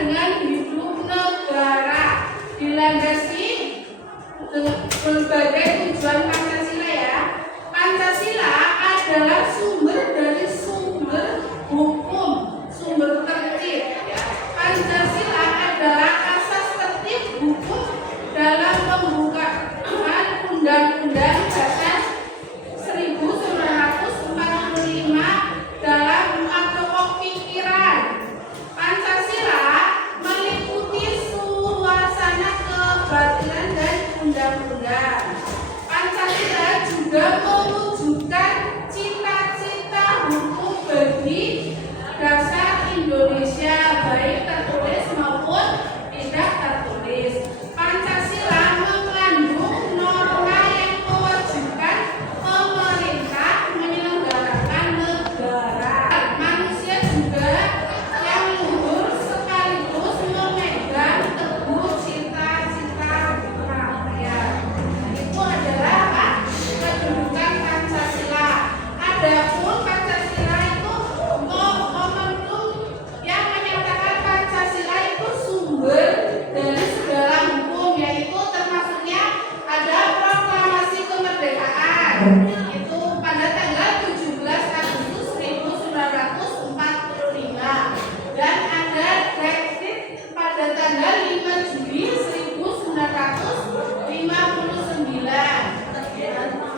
dengan hidup negara, dilandasi berbagai tujuan Pancasila ya. Pancasila adalah sumber dari sumber hukum, sumber tertib ya. Pancasila adalah asas tertib hukum dalam pembukaan Undang-Undang Dasar 1945 dalam 4 pokok pikiran. Pancasila meliputi suasana kebatinan dan undang-undang. Pancasila juga mewujudkan cita-cita hukum bagi dasar Indonesia, baik tertulis maupun tidak tertulis. Pancasila mengandung norma yang mewajibkan pemerintah menyelenggarakan negara. Manusia juga yang luhur sekaligus memegang teguh cita-cita rakyat. Itu adalah kedudukan Pancasila. Adapun Pancasila itu momentum yang menyatakan Pancasila itu sumber dari segala hukum, yaitu termasuknya ada proklamasi kemerdekaan, itu pada tanggal 17 Agustus 1945, dan ada Brexit pada tanggal 5 Juli 1959.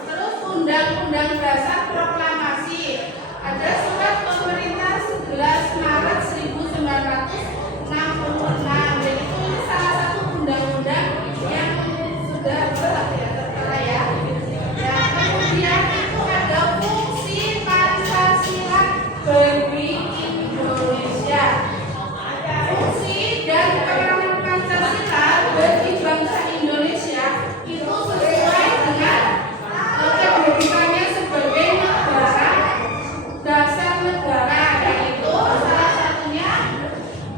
Terus Undang-Undang Dasar Proklamasi, ada surat pemerintah 11 Maret 1966. Jadi itu salah satu undang-undang yang sudah tertera ya. Ya, kemudian itu ada fungsi Pancasila bagi Indonesia. Fungsi dan peranan Pancasila bagi bangsa Indonesia itu sesuai dengan kedudukannya sebagai negara, dasar negara, yaitu salah satunya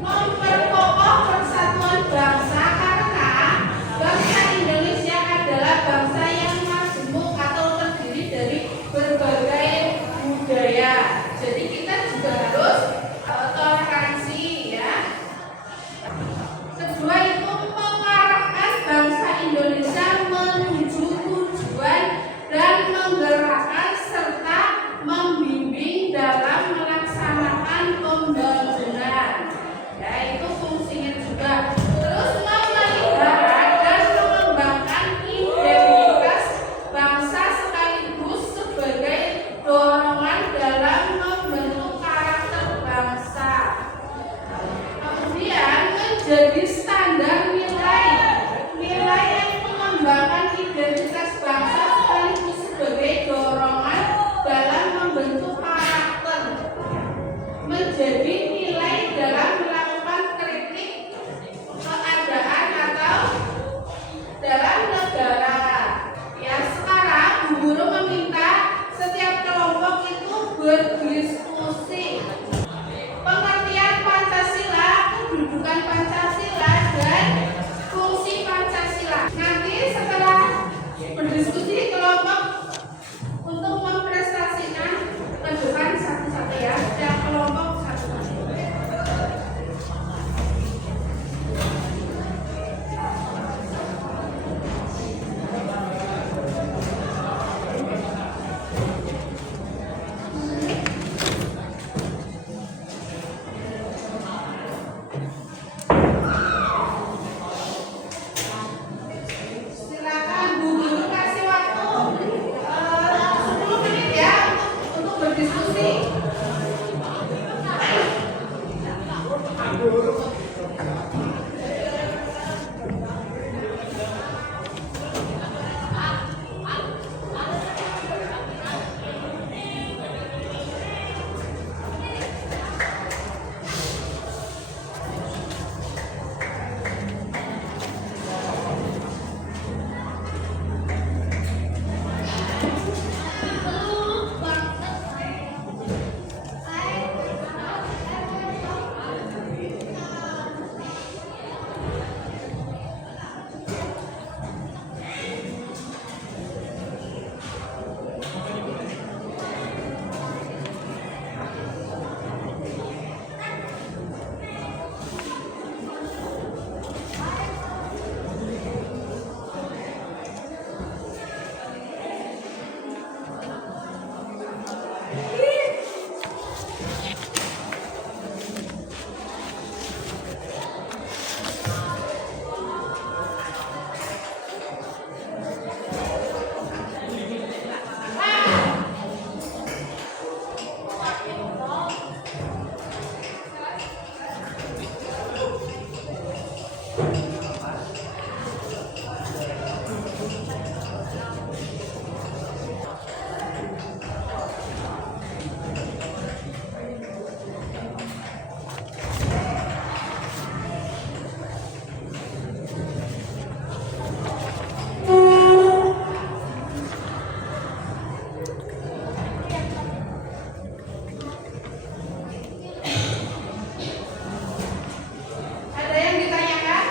memperkokoh persatuan bangsa, karena bangsa Indonesia adalah bangsa yang majemuk atau terdiri dari berbagai budaya. Jadi kita juga harus toleransi ya. Kedua itu mengarahkan bangsa Indonesia menuju tujuan dan menggerakkan serta membimbing dalam melaksanakan pembangunan. Ya, itu fungsinya juga. Terus memelihara dan mengembangkan identitas bangsa sekaligus sebagai dorongan dalam membentuk karakter bangsa. Kemudian menjadi standar nilai yang mengembangkan identitas bangsa sekaligus sebagai dorongan dalam membentuk karakter. Menjadi nilai dalam melakukan kritik keadaan atau dalam negara. Ya, sekarang Bu Guru meminta setiap kelompok itu berdiskusi pengertian Pancasila, kedudukan Pancasila, dan fungsi Pancasila. Nanti setelah berdiskusi kelompok untuk mempresentasikan ke depan satu-satu ya, setiap kelompok satu-satu. Silakan Bu Guru kasih waktu 10 menit ya untuk berdiskusi. Ada yang ditanyakan?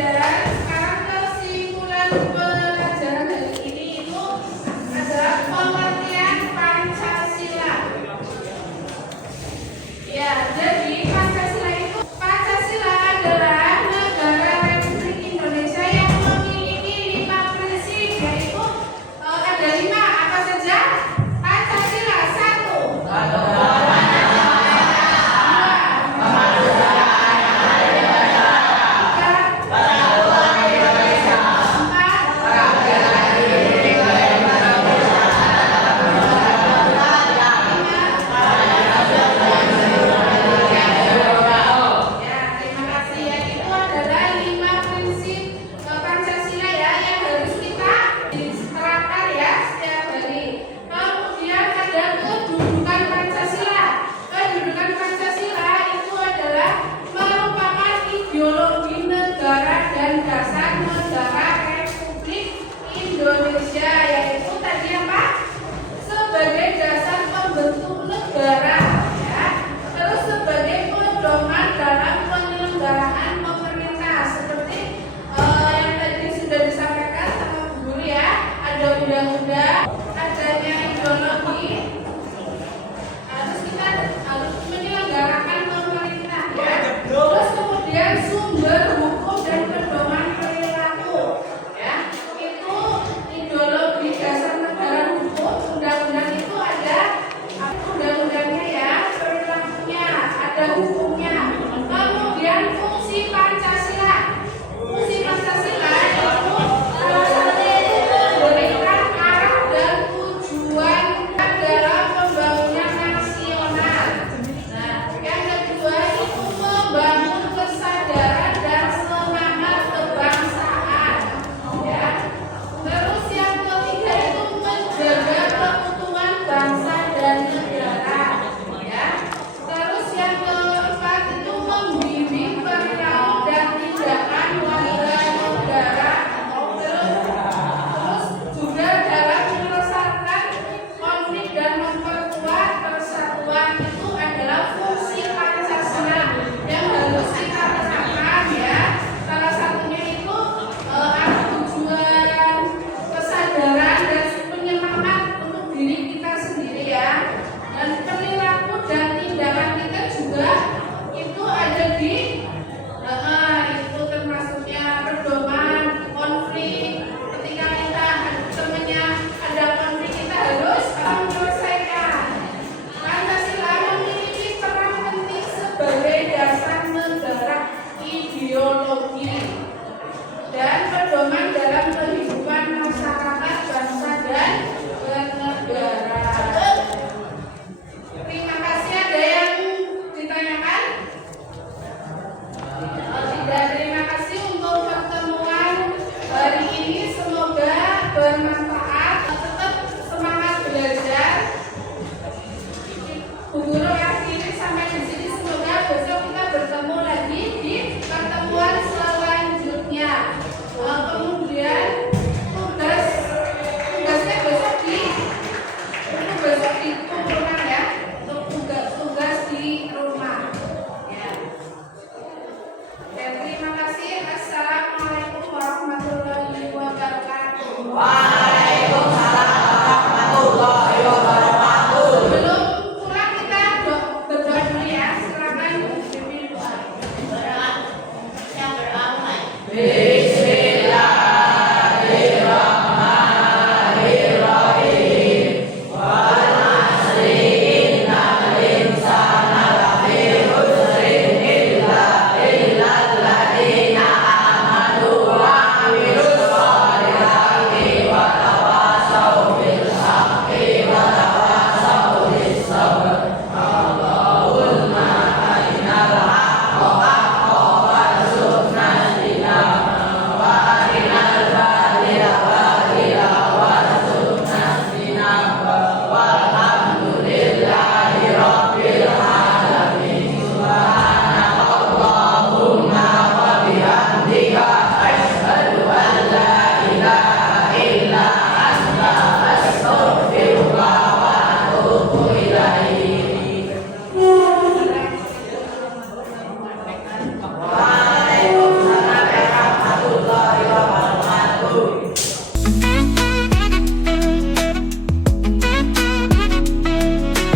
kemudian sekarang kesimpulan pelajaran hari ini itu adalah pengertian Pancasila. Ya, jadi Pancasila adalah negara Republik Indonesia yang memiliki 5 prinsip, yaitu ada 5 apa saja? Pancasila 1. Indonesia, yaitu tadi apa? Sebagai dasar pembentuk negara, ya. Terus sebagai pedoman dalam penyelenggaraan pemerintah, seperti yang tadi sudah disampaikan sama Bu Guru ya. Ada undang-undang, adanya ideologi, harus kita harus menyelenggarakan pemerintah, ya. Terus kemudian sumber hukum dan pedoman perilaku, ya. Itu ideologi dasar negara hukum, undang-undang itu ada undang-undangnya ya, perilakunya, ada hukumnya. Kemudian fungsi Pancasila. Fungsi Pancasila itu salah satunya itu memberikan arah dan tujuan dalam pembangunan nasional. Nah, yang kedua itu membangun kesadaran dan semangat kebangsaan, ya. Terus yang ketiga itu menjaga keutuhan bangsa dan negara, ya. Terus yang keempat itu membimbing perilaku dan tindakan warga negara. Terus juga dalam menyelesaikan konflik dan memperkuat persatuan itu adalah fungsi Pancasila yang harus kita terapkan, ya. Salah satunya itu tujuan, kesadaran dan penyemangat untuk diri kita sendiri, ya. Dan perilaku dan tindakan kita juga